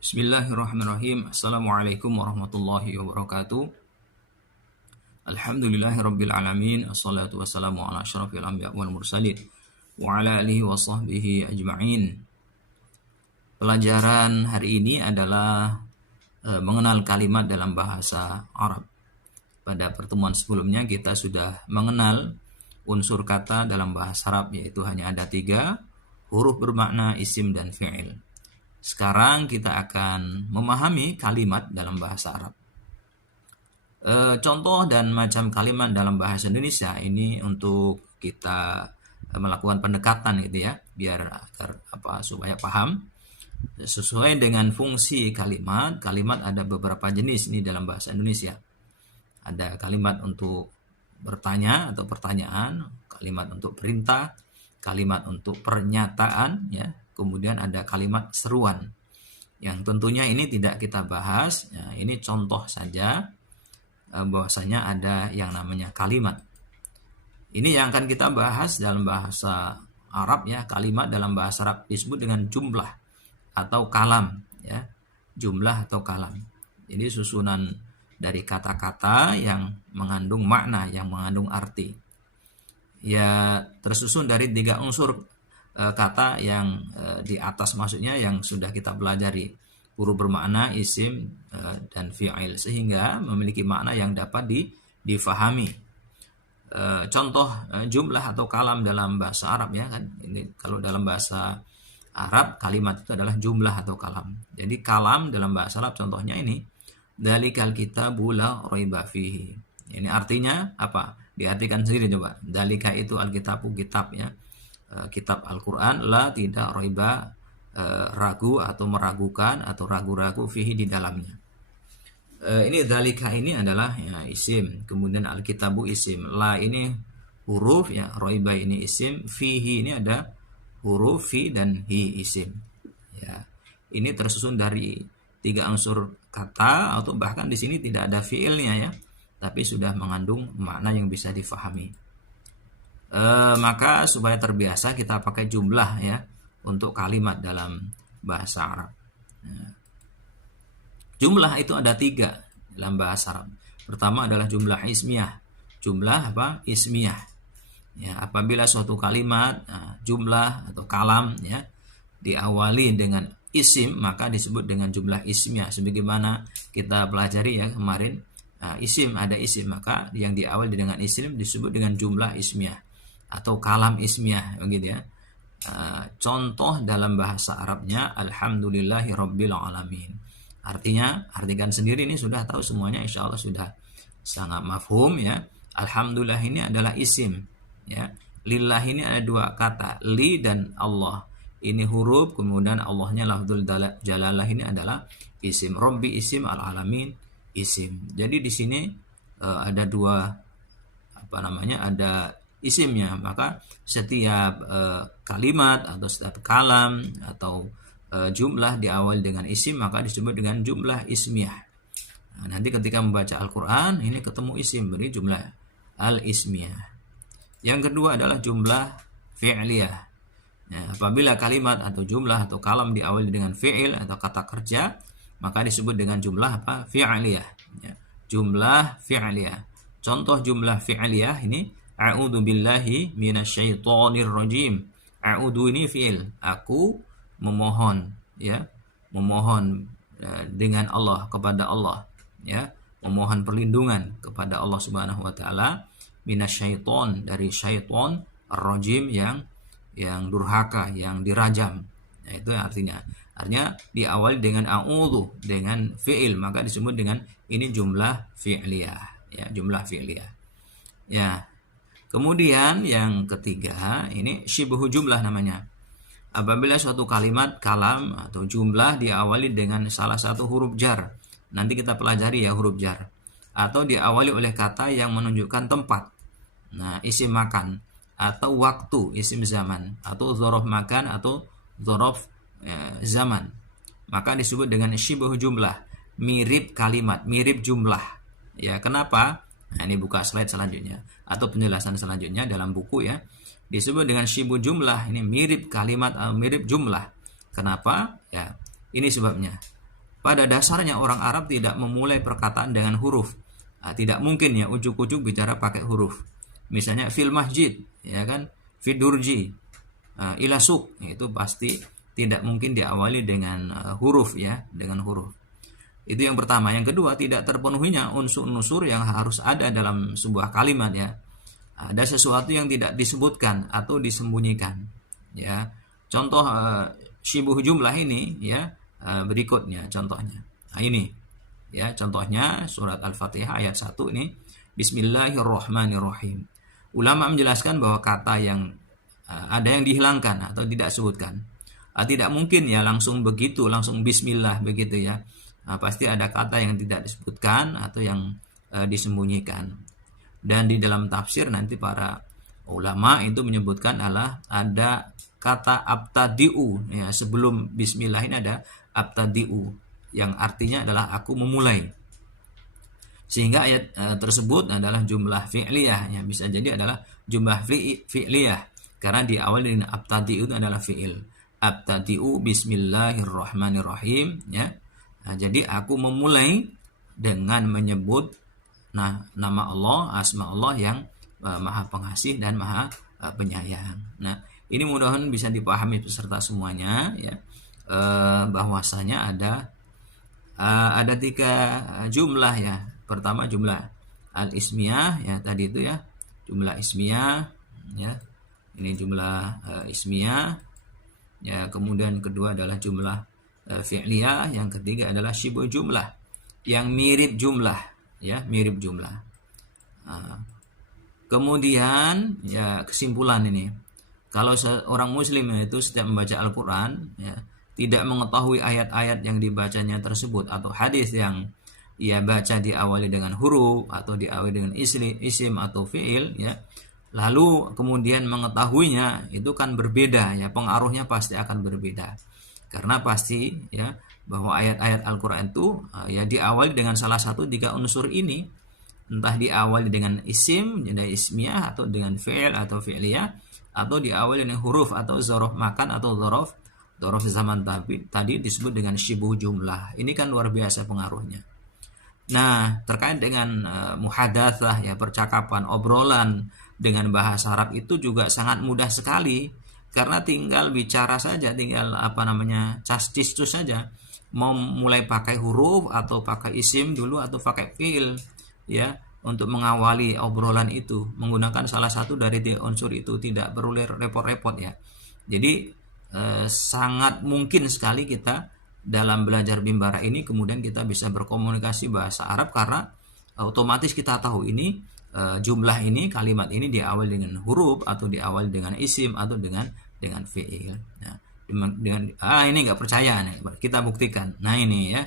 Bismillahirrahmanirrahim. Assalamualaikum warahmatullahi wabarakatuh. Alhamdulillahirabbil alamin. Assalatu wassalamu ala asyrafil anbiya wal mursalin wa ala alihi wa sahbihi ajma'in. Pelajaran hari ini adalah mengenal kalimat dalam bahasa Arab. Pada pertemuan sebelumnya kita sudah mengenal unsur kata dalam bahasa Arab, yaitu hanya ada 3 huruf bermakna isim dan fi'il. Sekarang kita akan memahami kalimat dalam bahasa Arab. Contoh dan macam kalimat dalam bahasa Indonesia ini untuk kita melakukan pendekatan gitu ya, biar supaya paham. Sesuai dengan fungsi kalimat ada beberapa jenis ini dalam bahasa Indonesia. Ada kalimat untuk bertanya atau pertanyaan, kalimat untuk perintah, kalimat untuk pernyataan ya. Kemudian ada kalimat seruan yang tentunya ini tidak kita bahas. Nah, ini contoh saja bahwasanya ada yang namanya kalimat. Ini yang akan kita bahas dalam bahasa Arab ya. Kalimat dalam bahasa Arab disebut dengan jumlah atau kalam ya. Jumlah atau kalam. Ini susunan dari kata-kata yang mengandung makna, yang mengandung arti. Ya, tersusun dari 3 unsur kata yang di atas, maksudnya yang sudah kita pelajari, huruf bermakna isim dan fi'il, sehingga memiliki makna yang dapat difahami. Contoh jumlah atau kalam dalam bahasa Arab ya kan, ini kalau dalam bahasa Arab kalimat itu adalah jumlah atau kalam. Jadi kalam dalam bahasa Arab contohnya ini, dalikal kitabu la raiba fihi. Ini artinya apa? Diartikan sendiri coba. Dalika itu alkitabu, kitab ya. Kitab Al-Quran, la tidak raiba, ragu atau meragukan atau ragu-ragu fihi di dalamnya. Ini dalika ini adalah ya, isim, kemudian al-kitabu isim, la ini huruf ya, raiba ini isim, fihi ini ada huruf fi dan hi isim ya. Ini tersusun dari 3 unsur kata, atau bahkan di sini tidak ada fiilnya ya, tapi sudah mengandung makna yang bisa difahami. Maka supaya terbiasa kita pakai jumlah ya untuk kalimat dalam bahasa Arab. Jumlah itu ada 3 dalam bahasa Arab. Pertama adalah jumlah ismiyah. Jumlah apa? Ismiyah. Ya, apabila suatu kalimat jumlah atau kalam ya diawali dengan isim, maka disebut dengan jumlah ismiyah. Sebagaimana kita pelajari ya kemarin, isim ada isim, maka yang diawali dengan isim disebut dengan jumlah ismiyah atau kalam ismiyah begitu ya. Contoh dalam bahasa Arabnya alhamdulillahirabbil alamin. Artinya, artikan sendiri, ini sudah tahu semuanya, insyaallah sudah sangat mafhum ya. Alhamdulillah ini adalah isim ya. Lillah ini ada 2 kata, li dan Allah. Ini huruf, kemudian Allahnya lafzul jalalah ini adalah isim. Rabbi isim, al-alamin isim. Jadi di sini ada 2 ada isimnya, maka setiap kalimat atau setiap kalam atau jumlah diawali dengan isim maka disebut dengan jumlah ismiyah. Nah, nanti ketika membaca Al-Quran ini ketemu isim, beri jumlah al-ismiyah. Yang kedua adalah jumlah fi'liyah. Nah, apabila kalimat atau jumlah atau kalam diawali dengan fi'il atau kata kerja, maka disebut dengan jumlah apa? Fi'liyah. Ya, jumlah fi'liyah. Contoh jumlah fi'liyah ini, a'udzu billahi minasyaitonir rajim. A'udzu ini fi'il, aku memohon ya, memohon dengan Allah, kepada Allah ya, memohon perlindungan kepada Allah Subhanahu wa taala, minasyaiton dari syaiton, ar-rajim yang durhaka, yang dirajam. Nah, itu artinya diawali dengan a'udzu dengan fi'il, maka disebut dengan ini jumlah fi'liyah ya, jumlah fi'liyah ya. Kemudian yang ketiga ini syibhu jumlah namanya. Apabila suatu kalimat, kalam atau jumlah diawali dengan salah satu huruf jar. Nanti kita pelajari ya huruf jar. Atau diawali oleh kata yang menunjukkan tempat. Nah, isim makan atau waktu, isim zaman, atau dzaraf makan atau dzaraf zaman. Maka disebut dengan syibhu jumlah, mirip kalimat, mirip jumlah. Ya, kenapa? Nah, ini buka slide selanjutnya atau penjelasan selanjutnya dalam buku ya. Disebut dengan syibu jumlah, ini mirip kalimat, mirip jumlah. Kenapa? Ya, ini sebabnya. pada dasarnya orang Arab tidak memulai perkataan dengan huruf. Tidak mungkin ya ujuk-ujuk bicara pakai huruf. Misalnya fil masjid, ya kan, fidurji, ilasuk, itu pasti tidak mungkin diawali dengan huruf ya, dengan huruf. Itu yang pertama. Yang kedua, tidak terpenuhinya unsur-unsur yang harus ada dalam sebuah kalimat ya. Ada sesuatu yang tidak disebutkan atau disembunyikan ya. Contoh syibuh jumlah ini ya, berikutnya contohnya. Nah, ini ya contohnya surat Al-Fatihah ayat 1 ini, Bismillahirrahmanirrahim. Ulama menjelaskan bahwa kata yang ada yang dihilangkan atau tidak disebutkan. Tidak mungkin ya langsung begitu, langsung bismillah begitu ya. Pasti ada kata yang tidak disebutkan atau yang disembunyikan. Dan di dalam tafsir nanti para ulama itu menyebutkan ada kata abtadi'u ya, sebelum bismillah ini ada abtadi'u yang artinya adalah aku memulai. Sehingga ayat tersebut adalah jumlah fi'liyah ya, bisa jadi adalah jumlah fi'liyah karena di awal dengan abtadi'u itu adalah fi'il. Abtadi'u bismillahirrahmanirrahim ya. Jadi aku memulai dengan menyebut nama Allah, asma Allah yang maha pengasih dan maha penyayang. Nah, ini mudah-mudahan bisa dipahami peserta semuanya ya, bahwasanya ada 3 jumlah ya. Pertama jumlah al-ismiyah ya, tadi itu ya, jumlah ismiyah ya. Ini jumlah ismiyah ya, kemudian kedua adalah jumlah fi'liyah, yang ketiga adalah syibu jumlah yang mirip jumlah ya, mirip jumlah. Kemudian ya kesimpulan ini, kalau seorang muslim itu setiap membaca Al-Quran ya, tidak mengetahui ayat-ayat yang dibacanya tersebut atau hadis yang ia baca diawali dengan huruf atau diawali dengan isim atau fi'il ya, lalu kemudian mengetahuinya, itu kan berbeda ya, pengaruhnya pasti akan berbeda. Karena pasti ya bahwa ayat-ayat Al-Quran itu ya diawali dengan salah satu 3 unsur ini, entah diawali dengan isim, jadi ismiyah, atau dengan fi'il atau fi'liyah, atau diawali dengan huruf atau dzaraf makan atau dzaraf zaman tadi disebut dengan syibuh jumlah. Ini kan luar biasa pengaruhnya. Nah, terkait dengan muhadatsah ya, percakapan, obrolan dengan bahasa Arab itu juga sangat mudah sekali, karena tinggal bicara saja, tinggal castis itu saja, mau mulai pakai huruf atau pakai isim dulu atau pakai fi'il ya, untuk mengawali obrolan itu menggunakan salah satu dari 3 unsur itu, tidak perlu repot-repot ya. Jadi sangat mungkin sekali kita dalam belajar Bimbara ini kemudian kita bisa berkomunikasi bahasa Arab, karena otomatis kita tahu ini jumlah ini, kalimat ini diawali dengan huruf atau diawali dengan isim atau dengan fi'il. Nah, ini nggak percaya nih, kita buktikan. Nah ini ya.